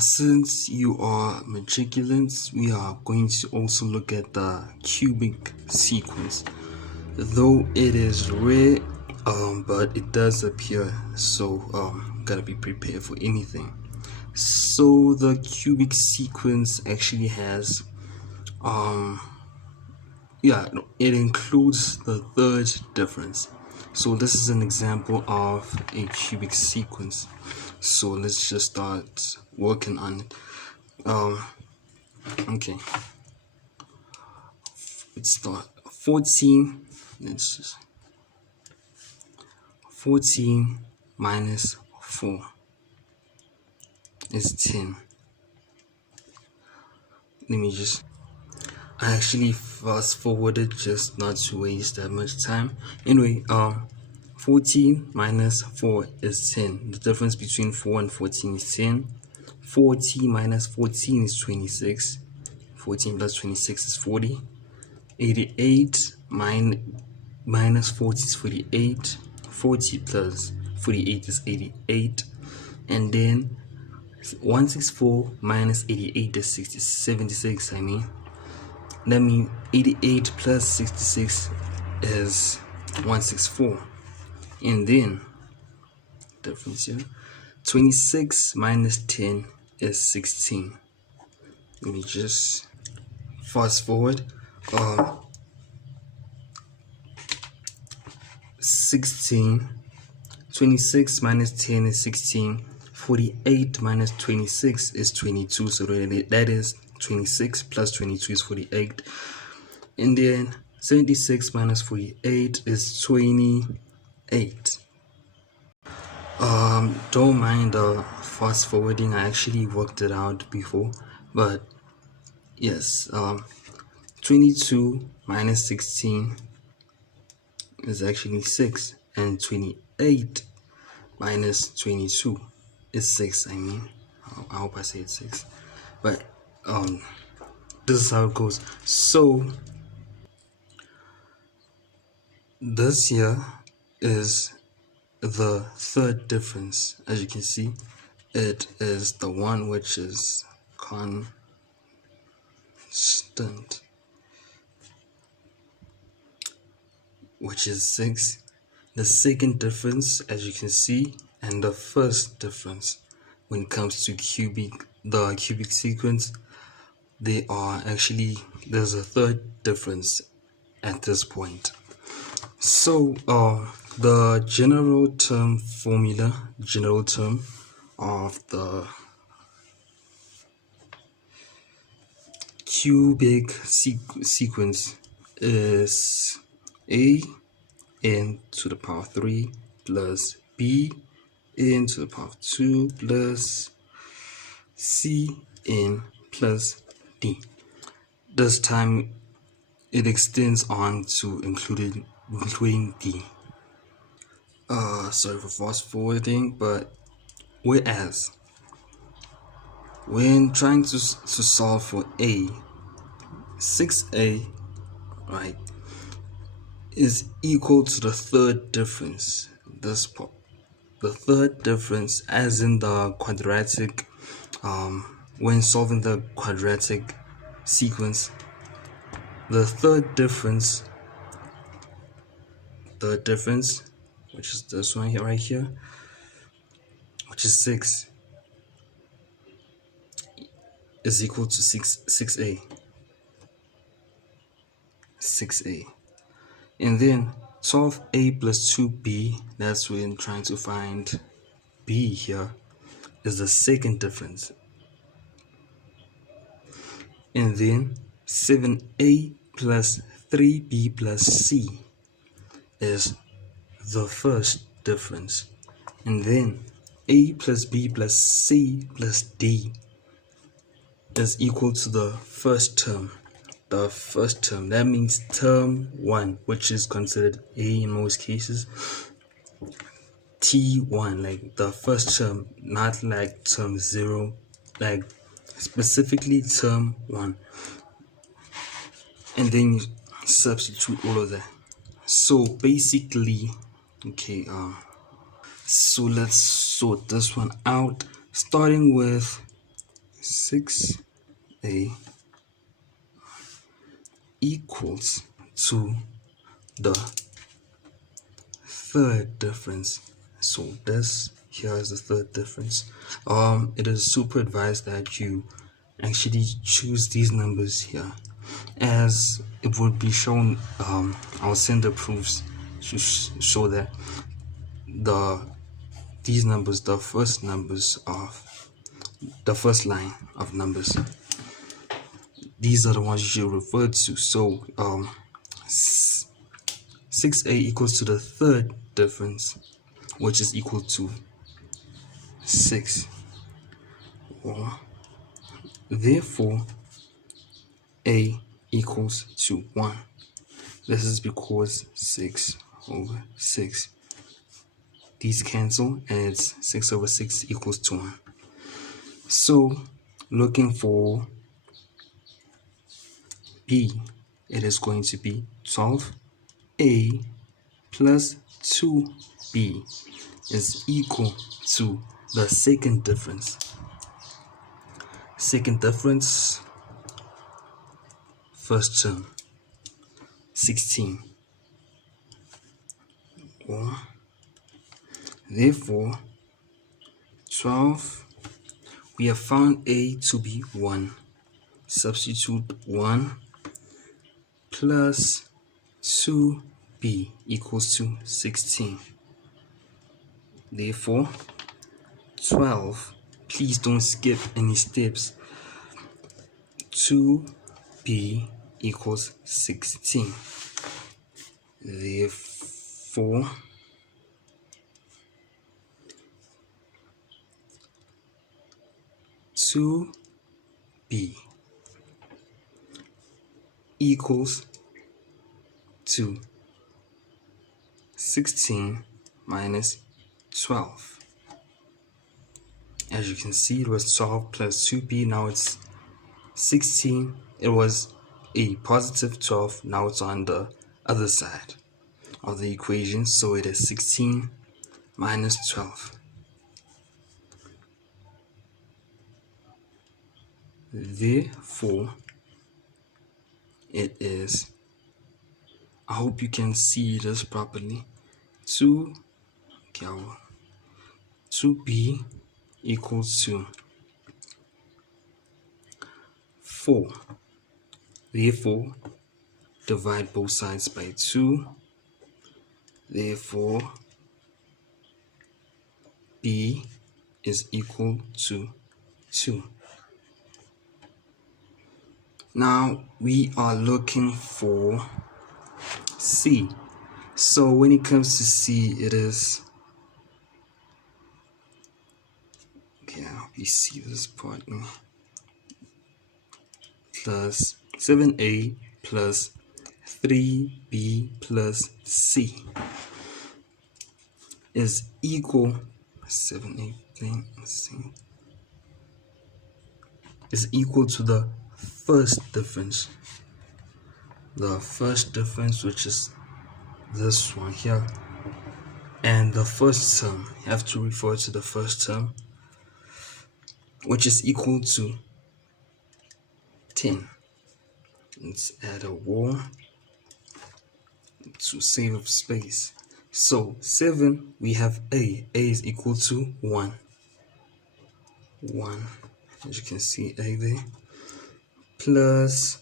Since you are matriculants, we are going to also look at the cubic sequence. Though it is rare, but it does appear, so gotta be prepared for anything. So the cubic sequence actually has, it includes the third difference. So this is an example of a cubic sequence. So let's just start working on it. Okay, let's start 14. Let's just 14 minus 4 is 10. I actually fast forwarded just not to waste that much time. Anyway, 14 minus 4 is 10. The difference between 4 and 14 is 10. 40 minus 14 is 26. 14 plus 26 is 40. 88 minus 40 is 48. 40 plus 48 is 88. And then 164 minus 88 is 76. That means 88 plus 66 is 164. And then difference here, 26 minus 10 is 16. Let me just fast forward. 16, 26 minus 10 is 16. 48 minus 26 is 22. So that is 26 plus 22 is 48. And then 76 minus 48 is 28. Don't mind the fast forwarding. I actually worked it out before, but yes, 22 minus 16 is actually 6, and 28 minus 22 is 6. I hope I said 6, but this is how it goes. So this here is the third difference. As you can see, it is the one which is constant, which is 6. The second difference, as you can see, and the first difference when it comes to the cubic sequence, there's a third difference at this point. So the general term of the cubic sequence is a n to the power 3 plus b n to the power 2 plus c n plus d. This time it extends on to including d. Sorry for fast forwarding, but whereas when trying to solve for a, 6a, right, is equal to the third difference. This part, the third difference, as in the quadratic, when solving the quadratic sequence, the third difference, which is this one here, right here, which is 6, is equal to 6a. And then 12a plus 2b, that's when trying to find b here, is the second difference. And then 7a plus 3b plus c is the first difference. And then a plus b plus c plus d is equal to the first term. That means term 1, which is considered a in most cases, T1, like the first term, not like term 0, like specifically term 1. And then you substitute all of that. So basically, okay, so let's sort this one out, starting with 6a equals to the third difference. So this here is the third difference. It is super advised that you actually choose these numbers here, as it would be shown. I'll send the proofs to show that these numbers, the first numbers of the first line of numbers, these are the ones you should refer to. So 6a equals to the third difference, which is equal to 6. Or therefore a equals to 1. This is because 6 over 6. These cancel, and it's 6 over 6 equals to 1. So looking for b, it is going to be 12a plus 2b is equal to the second difference. Second difference, first term, 16. Or therefore 12, we have found a to be 1. Substitute 1 plus 2b equals to 16. Therefore 12, please don't skip any steps, 2b equals 16. Therefore 2b equals to 16 minus 12. As you can see, it was 12 plus 2b, now it's 16. It was a positive 12, now it's on the other side of the equation, so it is 16 minus 12. Therefore it is, I hope you can see this properly, 2b equals to 4. Therefore divide both sides by 2. Therefore b is equal to 2. Now we are looking for c. So when it comes to c, it is, okay, I hope you see this part, plus 7a plus 3b plus c is equal 7a c is equal to the first difference. The first difference, which is this one here, and the first term, you have to refer to the first term, which is equal to 10. Let's add a wall to save space. So 7, we have a is equal to 1, as you can see, a there, plus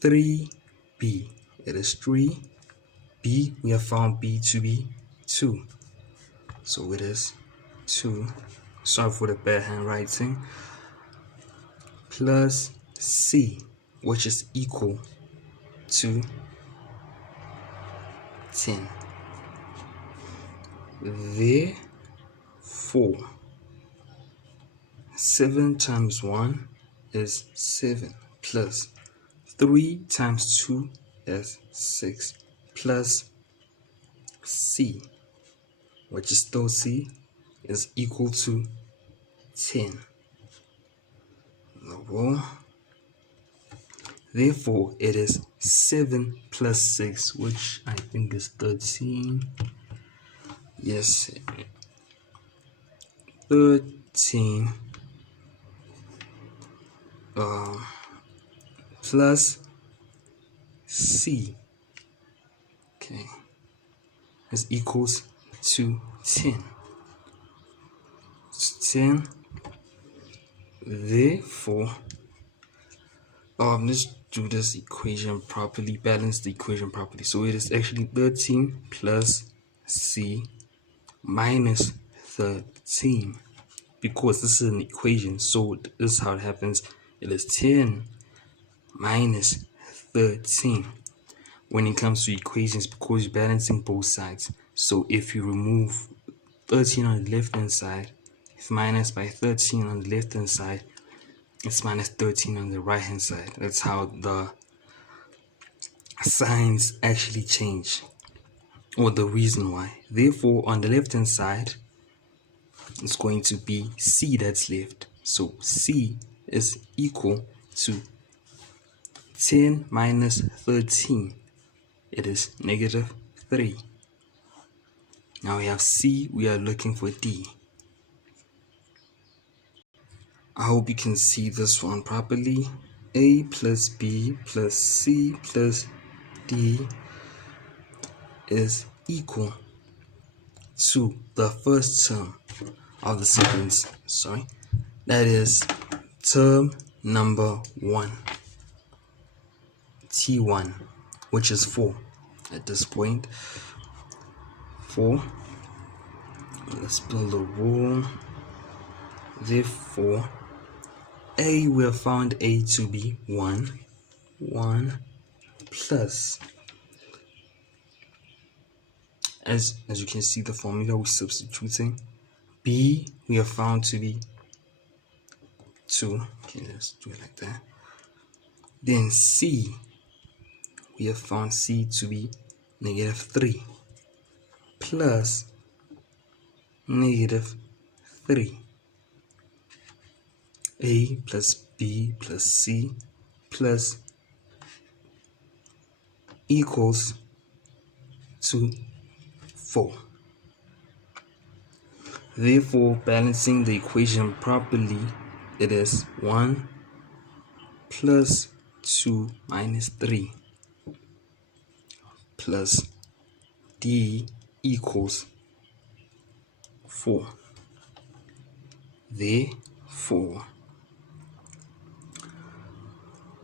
3b, it is 3. b, we have found b to be 2, so it is 2. Sorry for the bad handwriting. Plus c, which is equal to 10. Therefore 7 times 1 is 7, plus 3 times 2 is 6, plus c, which is still c, is equal to 10. Therefore it is 7 plus 6, which I think is 13. Yes, 13 plus c, okay, is equals to 10. It's 10. Therefore, let's do this equation properly, balance the equation properly. So it is actually 13 plus c minus 13, because this is an equation. So this is how it happens. It is 10 minus 13 when it comes to equations, because you're balancing both sides. So if you remove 13 on the left hand side, it's minus by 13 on the left hand side, it's minus 13 on the right hand side. That's how the signs actually change, or the reason why. Therefore, on the left hand side, it's going to be c that's left. So c is equal to 10 minus 13. It is negative 3. Now we have c, we are looking for d. I hope you can see this one properly. A plus b plus c plus d is equal to the first term of the sequence. That is term number 1, t1, which is 4 at this point. 4. Let's build a rule. Therefore, a, we have found a to be 1 plus, as you can see the formula we're substituting. B, we have found to be 2. Okay, let's do it like that. Then C, we have found C to be negative 3 plus negative 3. A plus B plus C plus equals to 4. Therefore, balancing the equation properly, it is 1 plus 2 minus 3 plus d equals 4. Therefore,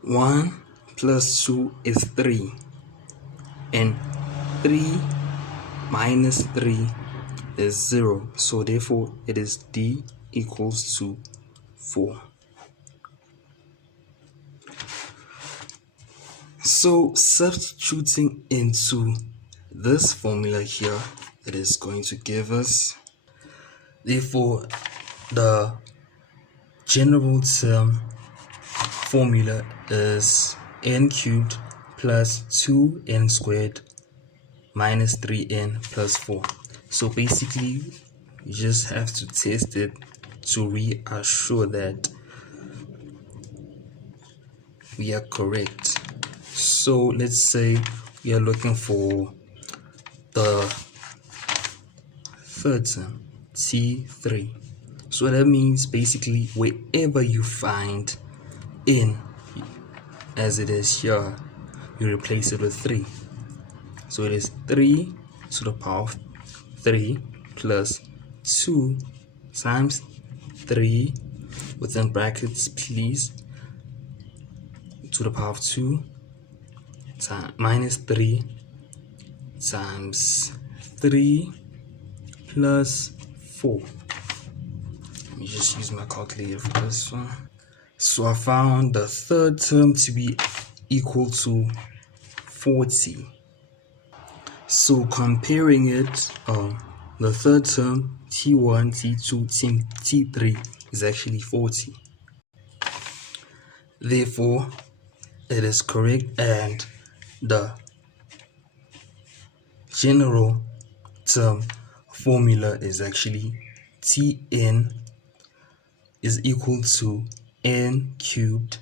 1 plus 2 is 3, and 3 minus 3 is 0. So therefore, it is d equals to 4. So substituting into this formula here, it is going to give us, therefore, the general term formula is n cubed plus 2n squared minus 3n plus 4. So basically, you just have to test it to reassure that we are correct. So let's say we are looking for the third term, t3. So that means basically wherever you find n, as it is here, you replace it with 3. So it is 3 to the power of 3 plus 2 times 3, within brackets please, to the power of 2 minus 3 times 3 plus 4. Let me just use my calculator for this one. So I found the third term to be equal to 40. So comparing it, the third term, t1, t2, t3, is actually 40. Therefore, it is correct, and the general term formula is actually Tn is equal to n cubed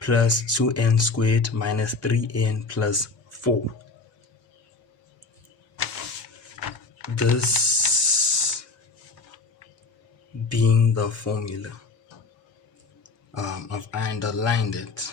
plus 2n squared minus 3n plus 4. This being the formula. I've underlined it.